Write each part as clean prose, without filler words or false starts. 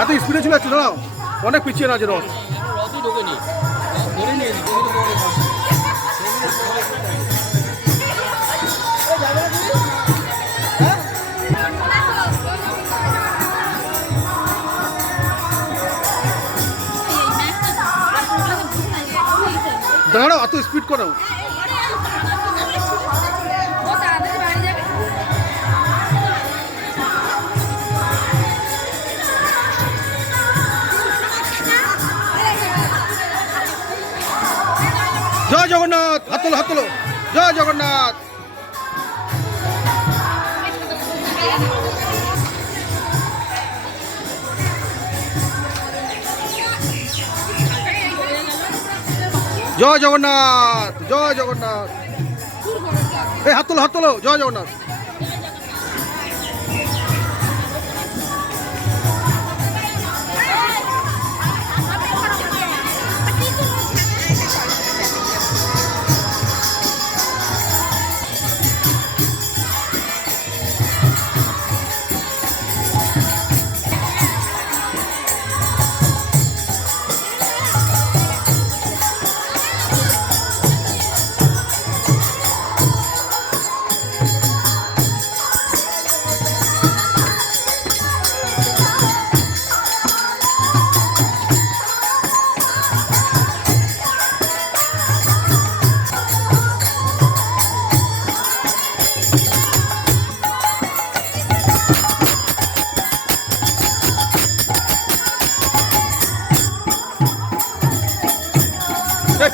এত স্পিডে চলে যাচ্ছে দাঁড়াও, অনেক পিছিয়ে না যেন। দাঁড়াও, এত স্পিড করো। জয় জগন্নাথ, হাত তোলো, হাত তোলো। জয় জগন্নাথ। জয় জগন্নাথ, জয় জগন্নাথ। এই হাত তোলো, হাত তোলো। জয় জগন্নাথ।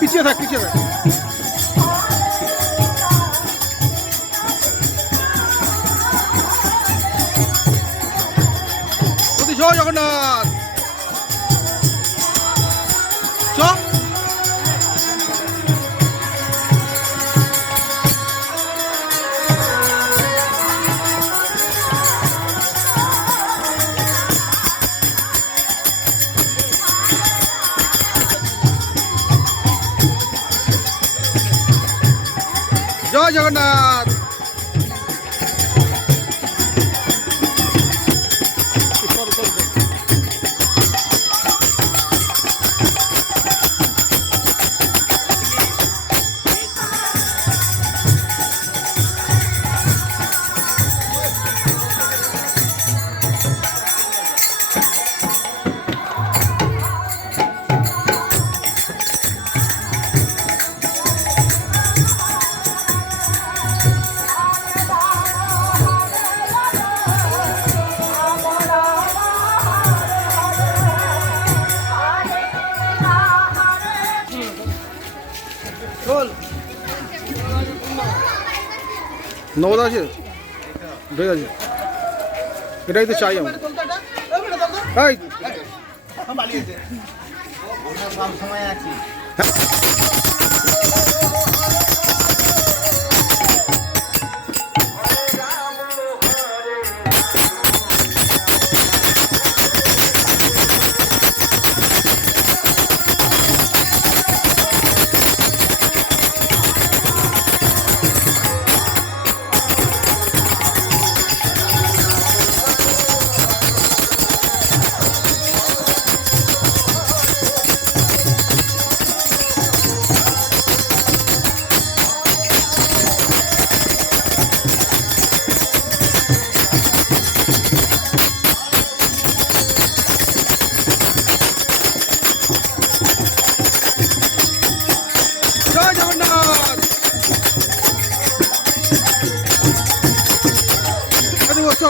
পিছিয়ে থাক, পিছিয়ে থাক। জয় জগন্নাথ। চ জয় জগন্নাথ। নবদা আছে। ঠিক আছে, এটাই তো চাই আমার। এই সময় আছি। জয় জগন্নাথ। আরে বসো।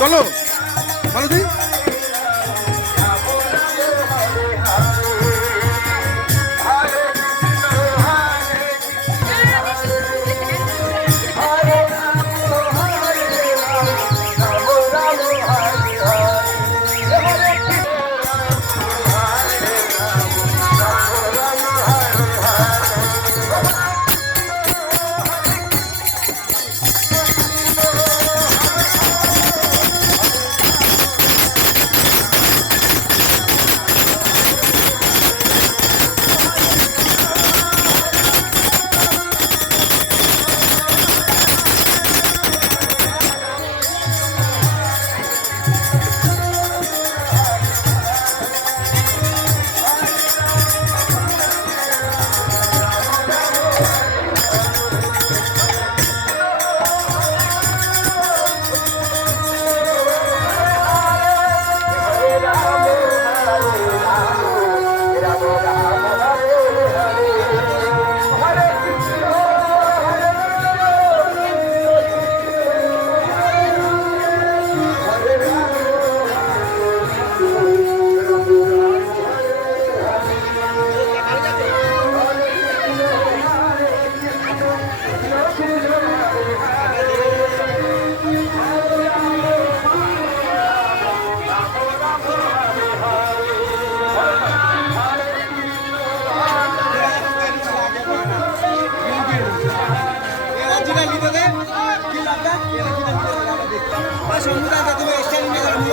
চলো মালতী।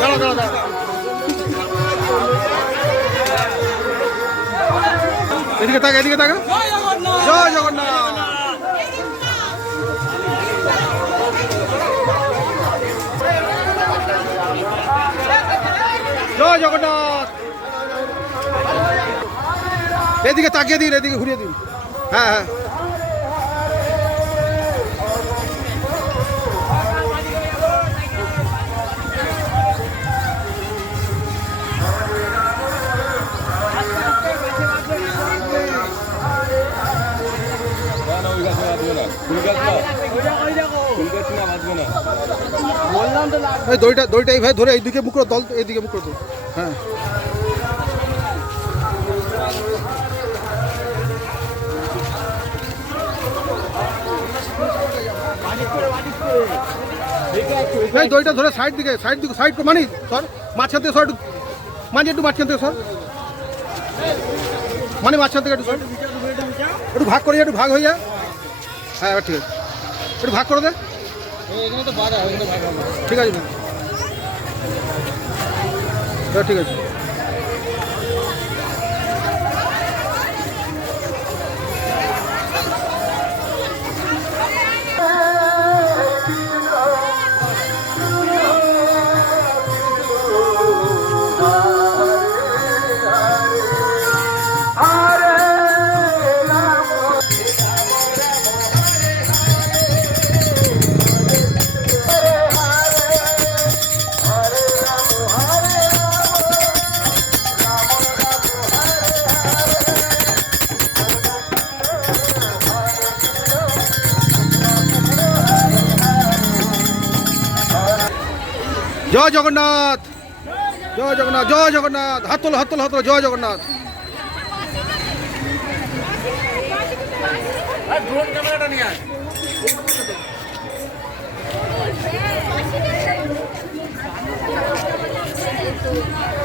দাঁড়া দাঁড়া দাঁড়া। এদিকে তাকা, এদিকে তাকা। জয় জগন্নাথ। জয় জগন্নাথ। এদিকে তাকিয়ে দিন, এদিকে ঘুরিয়ে দিন। হ্যাঁ হ্যাঁ। দড়িটা এইভাবে ধরে এইদিকে মুখ দল, এইদিকে মুখ করতো। হ্যাঁ এই দড়িটা ধরে সাইড দিকে সাইড মানি সর, মাঝখান থেকে সর, মাঝে একটু মাঝখান থেকে সর, মানে মাঝখান থেকে একটু সর, একটু ভাগ করি, একটু ভাগ হয়ে যায়। হ্যাঁ এবার ঠিক আছে, একটু ভাগ করে দে। ঠিক আছে ঠিক আছে। জয় জগন্নাথ, জয় জগন্নাথ, জয় জগন্নাথ। হাত তোলো, হাত তোলো, হাত তোলো। জয় জগন্নাথ। ড্রোন ক্যামেরাটা নিয়ে আয়। Thank you.